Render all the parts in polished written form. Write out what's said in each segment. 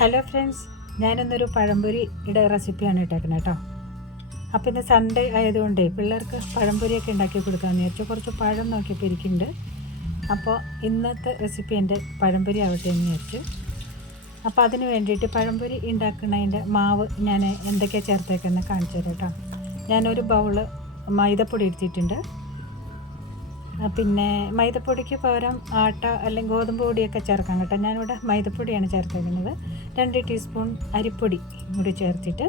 Hello friends, ഞാനിന്നൊരു പഴംപൊരിയുടെ റെസിപ്പിയാണ് ഇട്ടേക്കുന്നത് കേട്ടോ. അപ്പോൾ ഇന്ന് സൺഡേ ആയതുകൊണ്ട് പിള്ളേർക്ക് പഴംപൊരിയൊക്കെ ഉണ്ടാക്കി കൊടുക്കാമെന്ന് വിചാരിച്ചു. കുറച്ച് പഴം നോക്കിയപ്പോൾ ഇരിക്കുന്നുണ്ട്. അപ്പോൾ ഇന്നത്തെ റെസിപ്പി എൻ്റെ പഴംപൊരി ആവട്ടെ എന്ന് വിചാരിച്ചു. അപ്പോൾ അതിന് വേണ്ടിയിട്ട് പഴംപൊരി ഉണ്ടാക്കുന്നതിൻ്റെ മാവ് ഞാൻ എന്തൊക്കെയാണ് ചേർത്തേക്കെന്ന് കാണിച്ചു തരാം കേട്ടോ. ഞാനൊരു ബൗള് മൈദപ്പൊടി എടുത്തിട്ടുണ്ട്. പിന്നെ മൈദപ്പൊടിക്ക് പകരം ആട്ട അല്ലെങ്കിൽ ഗോതമ്പ് പൊടിയൊക്കെ ചേർക്കാം കേട്ടോ. ഞാനിവിടെ മൈദപ്പൊടിയാണ് ചേർത്തേക്കുന്നത്. 2 ടീസ്പൂൺ അരിപ്പൊടി കൂടി ചേർത്തിട്ട്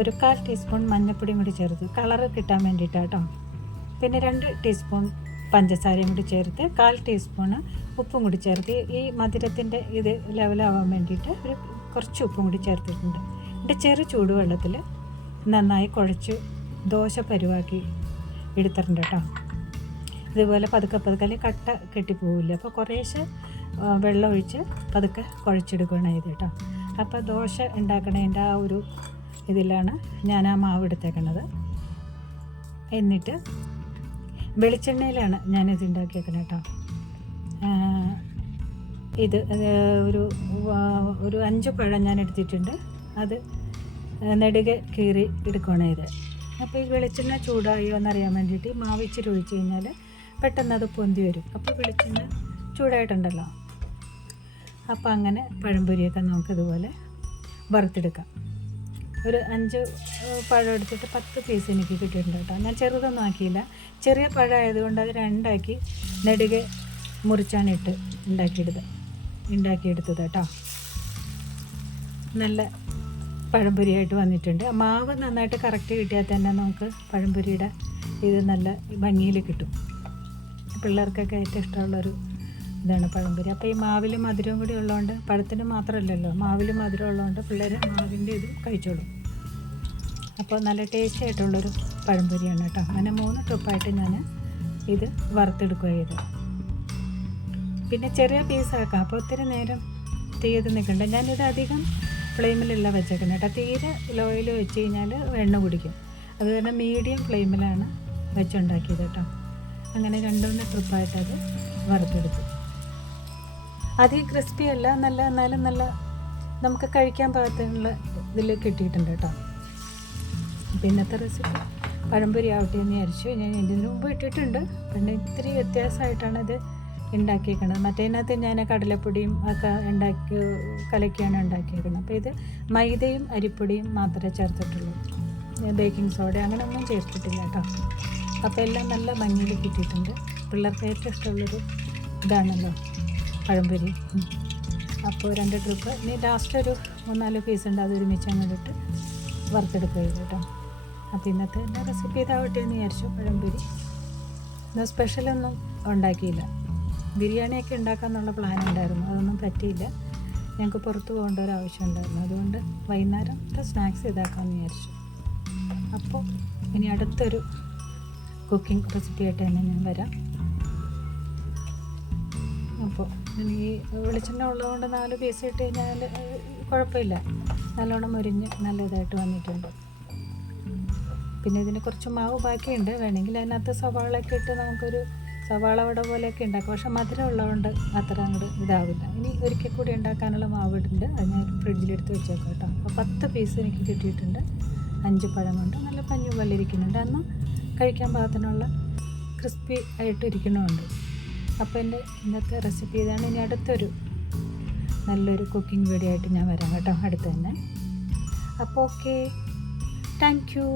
ഒരു 1/4 ടീസ്പൂൺ മഞ്ഞൾപ്പൊടിയും കൂടി ചേർത്ത് കളറ് കിട്ടാൻ വേണ്ടിയിട്ടാണ് കേട്ടോ. പിന്നെ 2 ടീസ്പൂൺ പഞ്ചസാരയും കൂടി ചേർത്ത് 1/4 ടീസ്പൂണ് ഉപ്പും കൂടി ചേർത്ത് ഈ മധുരത്തിൻ്റെ ഇത് ലെവലാവാൻ വേണ്ടിയിട്ട് കുറച്ച് ഉപ്പും കൂടി ചേർത്തിട്ടുണ്ട്. എന്നിട്ട് ചെറു ചൂടുവെള്ളത്തിൽ നന്നായി കുഴച്ച് ദോശ പരുവാക്കി എടുത്തിട്ടുണ്ട് കേട്ടോ. ഇതുപോലെ പതുക്കെ അല്ലെങ്കിൽ കട്ട കെട്ടിപ്പോവില്ല. അപ്പോൾ കുറേശ്ശെ വെള്ളം ഒഴിച്ച് പതുക്കെ കുഴച്ചെടുക്കുകയാണ് ഇത് കേട്ടോ. അപ്പോൾ ദോശ ഉണ്ടാക്കണതിൻ്റെ ആ ഒരു ഇതിലാണ് ഞാൻ ആ മാവ് എടുത്തേക്കുന്നത്. എന്നിട്ട് വെളിച്ചെണ്ണയിലാണ് ഞാനിത് ഉണ്ടാക്കിയേക്കുന്നത് കേട്ടോ. ഇത് ഒരു 5 പഴം ഞാൻ എടുത്തിട്ടുണ്ട്. അത് നെടുകെ കീറി എടുക്കുകയാണ് ഇത്. അപ്പോൾ ഈ വെളിച്ചെണ്ണ ചൂടായോ എന്നറിയാൻ വേണ്ടിയിട്ട് ഈ മാവ് ഇച്ചിരി ഒഴിച്ച് കഴിഞ്ഞാൽ പെട്ടെന്ന് അത് പൊന്തി വരും. അപ്പോൾ വെളിച്ചെണ്ണ ചൂടായിട്ടുണ്ടല്ലോ. അപ്പോൾ അങ്ങനെ പഴംപൊരിയൊക്കെ നമുക്കിതുപോലെ വറുത്തെടുക്കാം. ഒരു 5 പഴം എടുത്തിട്ട് 10 പീസ് എനിക്ക് കിട്ടിയിട്ടുണ്ട് കേട്ടോ. ഞാൻ ചെറുതൊന്നും ആക്കിയില്ല. ചെറിയ പഴം ആയതുകൊണ്ട് അത് 2 നെടുകെ മുറിച്ചാണ് ഉണ്ടാക്കിയെടുത്തത് കേട്ടോ. നല്ല പഴംപൊരിയായിട്ട് വന്നിട്ടുണ്ട്. മാവ് നന്നായിട്ട് കറക്റ്റ് കിട്ടിയാൽ തന്നെ നമുക്ക് പഴംപൊരിയുടെ ഇത് നല്ല ഭംഗിയിൽ കിട്ടും. പിള്ളേർക്കൊക്കെ ഏറ്റവും ഇഷ്ടമുള്ളൊരു ഇതാണ് പഴംപൊരി. അപ്പോൾ ഈ മാവിൽ മധുരവും കൂടി ഉള്ളതുകൊണ്ട്, പഴത്തിന് മാത്രമല്ലല്ലോ, മാവിൽ മധുരം ഉള്ളതുകൊണ്ട് പിള്ളേർ മാവിൻ്റെ ഇത് കഴിച്ചോളും. അപ്പോൾ നല്ല ടേസ്റ്റി ആയിട്ടുള്ളൊരു പഴംപൊരിയാണ് കേട്ടോ. അങ്ങനെ 3 ട്രിപ്പായിട്ട് ഞാൻ ഇത് വറുത്തെടുക്കുക ചെയ്ത്. പിന്നെ ചെറിയ പീസാക്കാം. അപ്പോൾ ഒത്തിരി നേരം തീയത് നിൽക്കണ്ട. ഞാനിത് അധികം ഫ്ലെയിമിലല്ല വെച്ചേക്കുന്നത് കേട്ടോ. തീരെ ലോയിൽ വെച്ച് കഴിഞ്ഞാൽ എണ്ണ കുടിക്കും. അത് കാരണം മീഡിയം ഫ്ലെയിമിലാണ് വെച്ചുണ്ടാക്കിയത് കേട്ടോ. അങ്ങനെ 2-3 ട്രിപ്പായിട്ടത് വറുത്തെടുത്തു. അധികം ക്രിസ്പി അല്ല, എന്നാലും നല്ല നമുക്ക് കഴിക്കാൻ പാകത്തിനുള്ള ഇതിൽ കിട്ടിയിട്ടുണ്ട് കേട്ടോ. അപ്പോൾ ഇന്നത്തെ റെസിപ്പി പഴംപൊരി ആവട്ടെ എന്ന് വിചാരിച്ചു. ഞാൻ ഇതിന് മുമ്പ് ഇട്ടിട്ടുണ്ട്. പിന്നെ ഇത്തിരി വ്യത്യാസമായിട്ടാണ് ഇത് ഉണ്ടാക്കിയേക്കുന്നത്. മറ്റേതിനകത്ത് ഞാൻ കടലപ്പൊടിയും ഒക്കെ കലക്കിയാണ് ഉണ്ടാക്കിയേക്കുന്നത്. അപ്പോൾ ഇത് മൈദയും അരിപ്പൊടിയും മാത്രമേ ചേർത്തിട്ടുള്ളൂ. ബേക്കിംഗ് സോഡ അങ്ങനെയൊന്നും ചേർത്തിട്ടില്ല കേട്ടോ. അപ്പോൾ എല്ലാം നല്ല ഭംഗിയിൽ കിട്ടിയിട്ടുണ്ട്. പിള്ളേർക്ക് ഏറ്റവും ഇഷ്ടമുള്ളൊരു ഇതാണല്ലോ പഴംപൊരി. അപ്പോൾ 2 ട്രിപ്പ്. ഇനി ലാസ്റ്റ് ഒരു 3-4 പീസ് ഉണ്ട്, അത് ഒരുമിച്ച് അങ്ങോട്ട് വറുത്തെടുക്കുക കേട്ടോ. അപ്പോൾ ഇന്നത്തെ എൻ്റെ റെസിപ്പി ഇതാവട്ടെ എന്ന് വിചാരിച്ചു. പഴംപൊരി ഇന്ന് സ്പെഷ്യലൊന്നും ഉണ്ടാക്കിയില്ല. ബിരിയാണിയൊക്കെ ഉണ്ടാക്കാമെന്നുള്ള പ്ലാൻ ഉണ്ടായിരുന്നു. അതൊന്നും പറ്റിയില്ല. ഞങ്ങൾക്ക് പുറത്ത് പോകേണ്ട ഒരു ആവശ്യം ഉണ്ടായിരുന്നു. അതുകൊണ്ട് വൈകുന്നേരത്തെ സ്നാക്സ് ഇതാക്കാമെന്ന് വിചാരിച്ചു. അപ്പോൾ ഇനി അടുത്തൊരു കുക്കിംഗ് റെസിപ്പി ആയിട്ട് തന്നെ ഞാൻ വരാം. അപ്പോൾ ഈ വെളിച്ചെണ്ണ ഉള്ളതുകൊണ്ട് 4 പീസ് ഇട്ട് കഴിഞ്ഞാൽ കുഴപ്പമില്ല. നല്ലോണം മുരിഞ്ഞ് നല്ല ഇതായിട്ട് വന്നിട്ടുണ്ട്. പിന്നെ ഇതിന് കുറച്ച് മാവ് ബാക്കിയുണ്ട്. വേണമെങ്കിൽ അതിനകത്ത് സവാളയൊക്കെ ഇട്ട് നമുക്കൊരു സവാള വട പോലെയൊക്കെ ഉണ്ടാക്കാം. പക്ഷേ മധുരം ഉള്ളതുകൊണ്ട് അത്ര അങ്ങോട്ട് ഇതാവില്ല. ഇനി ഒരിക്കൽ കൂടി ഉണ്ടാക്കാനുള്ള മാവ് ഇട്ടുണ്ട്. അത് ഞാൻ ഫ്രിഡ്ജിലെടുത്ത് വെച്ചേക്കാം കേട്ടോ. അപ്പോൾ 10 പീസ് എനിക്ക് കിട്ടിയിട്ടുണ്ട്. 5 പഴം കൊണ്ട് നല്ല പഞ്ഞു പോലെ ഇരിക്കുന്നുണ്ട്. അന്ന് കഴിക്കാൻ പാകത്തിനുള്ള ക്രിസ്പി ആയിട്ട് ഇരിക്കണമുണ്ട്. അപ്പോൾ എൻ്റെ ഇന്നത്തെ റെസിപ്പി ഇതാണ്. ഇനി അടുത്തൊരു നല്ലൊരു കുക്കിംഗ് വീഡിയോ ആയിട്ട് ഞാൻ വരാം കേട്ടോ, അടുത്ത് തന്നെ. അപ്പോൾ ഓക്കെ, താങ്ക് യു.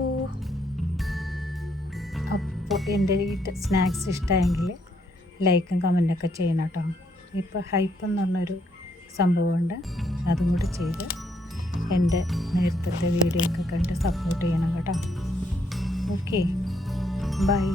അപ്പോൾ എൻ്റെ ഈ സ്നാക്സ് ഇഷ്ടമായെങ്കിൽ ലൈക്കും കമൻറ്റൊക്കെ ചെയ്യണം കേട്ടോ. ഇപ്പോൾ ഹൈപ്പ് എന്ന് പറഞ്ഞൊരു സംഭവമുണ്ട്, അതും കൂടി ചെയ്ത് എൻ്റെ നേരത്തെ വീഡിയോ ഒക്കെ കണ്ട് സപ്പോർട്ട് ചെയ്യണം കേട്ടോ. Okay, by.